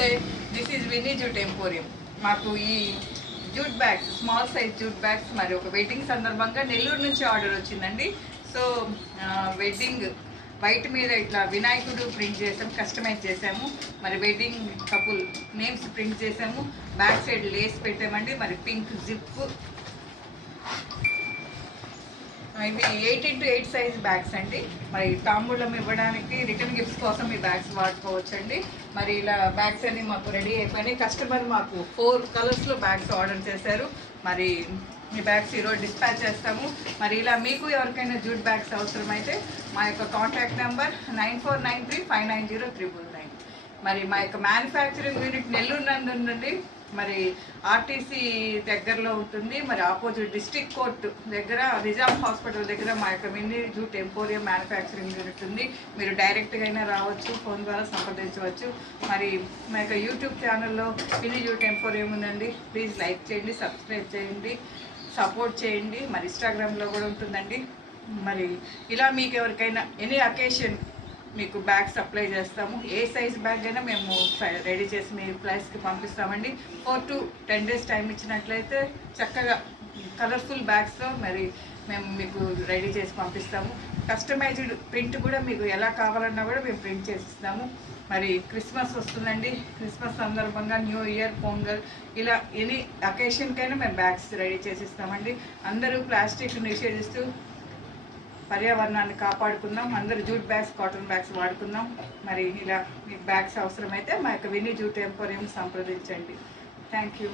నమస్తే, this is Winnie jute emporium. మాకు ఈ jute bags, small size jute bags మరి ఒక వెడ్డింగ్ సందర్భంగా నెల్లూరు నుంచి ఆర్డర్ వచ్చిందండి. సో వెడ్డింగ్ వైట్ మీద ఇట్లా వినాయకుడు ప్రింట్ చేసాము, కస్టమైజ్ చేసాము. మరి వెడ్డింగ్ కపుల్ నేమ్స్ ప్రింట్ చేసాము. బ్యాక్ సైడ్ లేస్ పెట్టామండి. మరి పింక్ జిప్. ఇవి 8x8 సైజ్ బ్యాగ్స్ అండి. మరి తాంబూలం ఇవ్వడానికి, రిటర్న్ గిఫ్ట్స్ కోసం ఈ బ్యాగ్స్ వాడుకోవచ్చు అండి. మరి ఇలా బ్యాగ్స్ అన్ని మాకు రెడీ అయిపోయినాయి. కస్టమర్ మాకు 4 కలర్స్లో బ్యాగ్స్ ఆర్డర్ చేశారు. మరి ఈ బ్యాగ్స్ ఈరోజు డిస్పాచ్ చేస్తాము. మరి ఇలా మీకు ఎవరికైనా జూట్ బ్యాగ్స్ అవసరమైతే మా యొక్క కాంటాక్ట్ నెంబర్ 9493590399. మరి మా యొక్క మ్యానుఫ్యాక్చరింగ్ యూనిట్ నెల్లూరు నందు ఉందండి. మరి ఆర్టీసీ దగ్గరలో ఉంటుంది. మరి ఆపోజిట్ డిస్ట్రిక్ట్ కోర్ట్ దగ్గర, నిజాం హాస్పిటల్ దగ్గర మా యొక్క Winnie jute emporium manufacturing unit ఉంది. మీరు డైరెక్ట్గా అయినా రావచ్చు, ఫోన్ ద్వారా సంప్రదించవచ్చు. మరి మా యొక్క యూట్యూబ్ ఛానల్లో విన్నీ జూట్ ఎంపోరియం ఉందండి. ప్లీజ్ లైక్ చేయండి, సబ్స్క్రైబ్ చేయండి, సపోర్ట్ చేయండి. మరి ఇన్స్టాగ్రామ్లో కూడా ఉంటుందండి. మరి ఇలా మీకు ఎవరికైనా ఎనీ అకేషన్ మీకు బ్యాగ్ సప్లై చేస్తాము. ఏ సైజ్ బ్యాగ్ అయినా మేము రెడీ చేసి మీ ప్లేస్కి పంపిస్తామండి. 4 to 10 days టైం ఇచ్చినట్లయితే చక్కగా కలర్ఫుల్ బ్యాగ్స్తో మరి మేము మీకు రెడీ చేసి పంపిస్తాము. కస్టమైజ్డ్ ప్రింట్ కూడా మీకు ఎలా కావాలన్నా కూడా మేము ప్రింట్ చేసిస్తాము. మరి క్రిస్మస్ వస్తుందండి. క్రిస్మస్ సందర్భంగా, న్యూ ఇయర్, పొంగల్, ఇలా ఎనీ అకేషన్కైనా మేము బ్యాగ్స్ రెడీ చేసిస్తామండి. అందరూ ప్లాస్టిక్ నిషేధిస్తూ పర్యావరణాన్ని కాపాడుకుందాం. అందరూ జూట్ బ్యాగ్స్, కాటన్ బ్యాగ్స్ వాడుకుందాం. మరి ఇలా మీకు బ్యాగ్స్ అవసరమైతే మా యొక్క విన్నీ జూట్ ఎంపోరియం సంప్రదించండి. Thank you.